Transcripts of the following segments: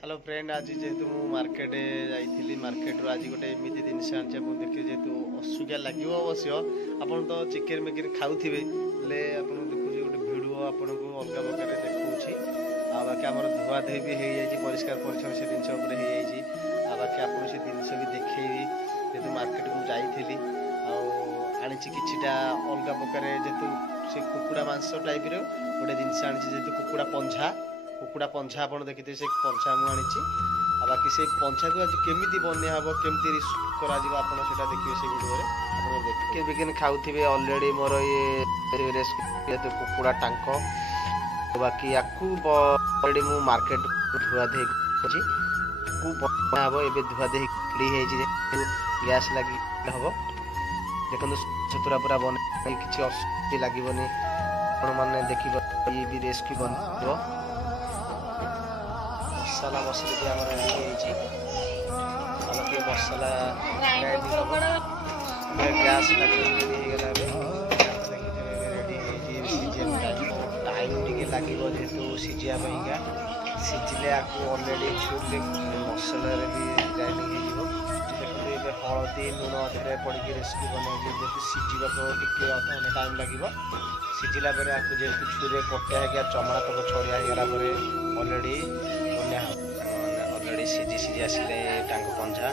Hello friend, आज जेहेतु मु मार्केट जाइली मार्केट आज गोटे एमती जिन आनी देखिए जेहेतु असुकिया लगे अवश्य आपन तो चिकेन मेकेन खाऊे आप देखुचे गोटे भिडियो आपन को अलग प्रकार देखा बाकी आम धुआधुई भी हो जाए परिष्कार परिच्छन्न से जिन बाकी आप जिनस भी देखी जेहतु मार्केट को जाइली आनी किटा अलग प्रकार जेहतु से कुकुड़ा मांस टाइप गोटे जिनस आनी जेहतु कुकुड़ा पंछा आप देखिए से पंछा मुझे बाकी से पंछा को आज केमी बनिया हम केमी कर देखिए से भिडियो बिकेन खाऊे अलरेडी मोर ये कुकुड़ा टांक बाकी या अलरेडी मु मार्केट धुआधुई हम ए धुआधुई गैस लगी हम देखो सुतरा पूरा बन किसी असुविधा लगे मैंने देखिए ये भी रेस्क्यू बन मसला मसली भी आम रेडी बाकी मसला गैस लगे टाइम टे लगे जेहतु सीझापा सीझिले आपको अलरेडी छुट्टी मसला भी ग्राइंडिंग हो देखते हलदी लुण अधे पड़ी रेस्क्यू बनैली जेहतु सीझा टे अधघंटे टाइम लगे सीझिला आपको जेहतु छुरी कटा है चमड़ा तक छड़िया होगा अलरेडी बनिया अलरेडी सीझी आसिले टांग पंछा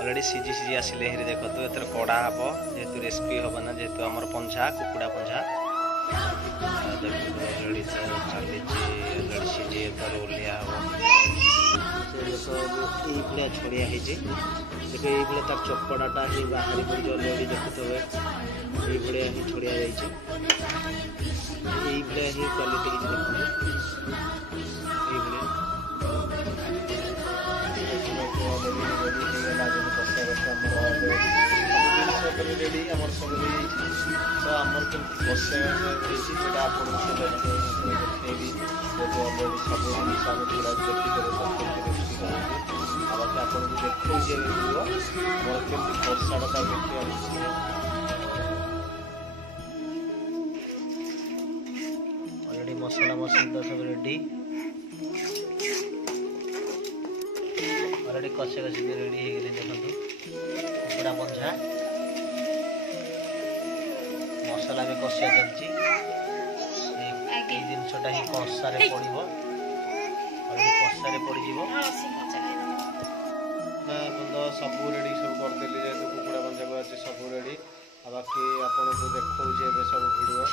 अलरेडी सीझी आसिले हेरी देखो एथर कड़ा हम जेहेतु रेस्क्यू हम ना जेहेतु आम पंछा कुकुड़ा पंछा अलरेडी चली अलरेडी सीझे एथर ओलिया हम ये छड़िया देखो ये तार चकड़ाटा ही बाहरी पड़ी अलरेडी देखुए ये ही छड़िया ये ही क्वालिटी देखो रेडी आम सब तो आमर कमी बसा आप देखेबी अलरेडी सब जिन आम पूरा देखिए बाकी आपको देखिए आमर कमी बसाटा देखिए अलरेडी मसला मसली तो सब रेडी अलरेडी कषे रेडी हो देखो कुकुड़ा पंछा मसला भी कषिया चलती जिनसा ही कषार पड़ो कषार पड़ सब रेडी सब करदेली जेहतु कुकुड़ा पंछा को अच्छे सब रेडी बाकी आपन को देखा सब भिडियो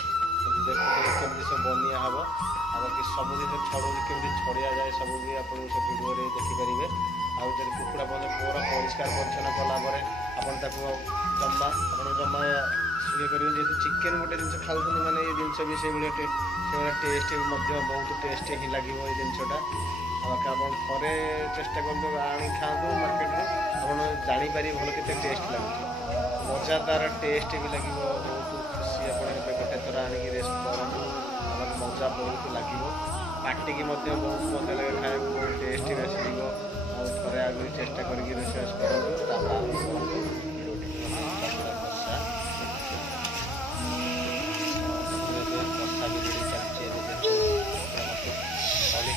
देखते केमी सब बनिया हम बाकी सब जिन छड़ केमी छड़िया जाए सब भी आप भिडियो देखिपारे आउे कुकुड़ा पंछा पूरा परिष्कार परिच्छन्न कलापर जमा जमा ये कर जेहतु चिकेन गोटे जिन खाऊ मैंने ये जिन भी से टेस्ट बहुत टेस्ट ही लगे ये जिनटा बाकी आप थे चेष्टा कर आनी खाँतु मार्केट आप जापर भल के टेस्ट लगे मजादार टेस्ट भी लगे बहुत खुशी आप गोटे थर आणिक रेस्ट करूँ मजा बहुत लगे पार्टी की बहुत मजा लगे खाया टेस्ट भी आसो थे आगे चेष्टा करके रोषेस करूँ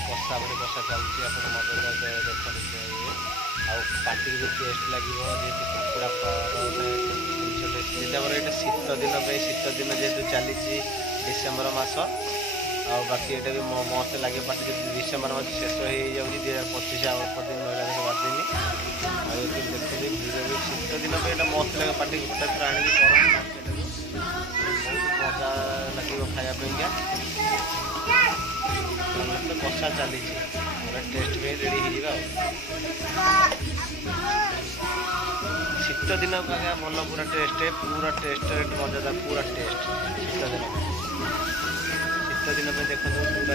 कषा पर कषा चलती आप देखते पार्टी भी टेस्ट लगे जेहतु कुकुड़ा जिनसा ये शीत दिन शीत दिन जेहतु चली डिसेम्बर मस बाकी ये भी मस्त लगे पार्टी डिसेम्बर मस शेष हो जाऊँगी 2025 दिन रहा 7 दिन देखते भी शीत दिन ये मस्त लगे पार्टी गोटे थर आणिक बहुत मजा लगे खायापा तो कषा चली टेस्ट भी रेडी हो शीत दिन भल पूरा टेस्ट मजादार पूरा टेस्ट शीत दिन देखो पूरा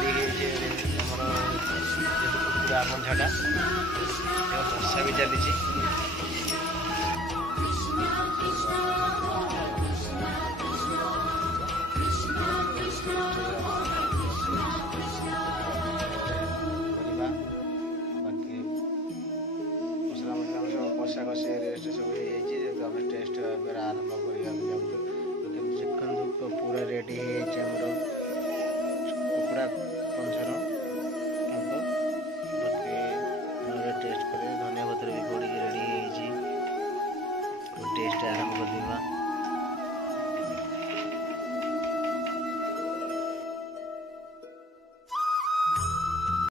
रेडी होमर कुकुड़ा पंछाटा कषा भी चली कषा कषे रेस्ट सब हो टेस्ट आरंभ कर पूरा रेडी हो कुकुड़ा पंछार ବୁଲିବା।